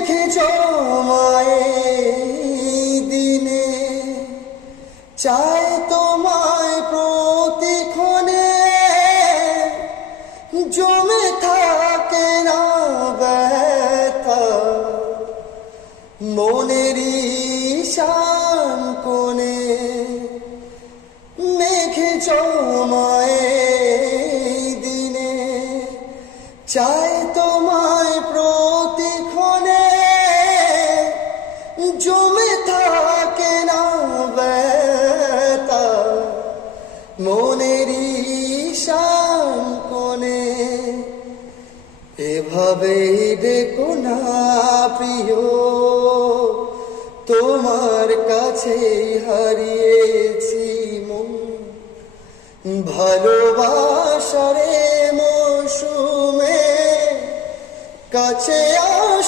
মেঘে জমায়ে দিনে চাই তোমায় প্রতিক্ষণে, জমে থাকে না ব্যথা মনেরই শান কোণে। মেঘে জমায়ে দিনে চাই তোমায় প্রতিক্ষণে, জমে থাকে না ব্যথা মনেরই শান কোণে। এভাবেই ডেকো না প্রিয়, তোমার কাছে হারিয়েছি মন। ভালোবাসারে মৌসুমে কাছে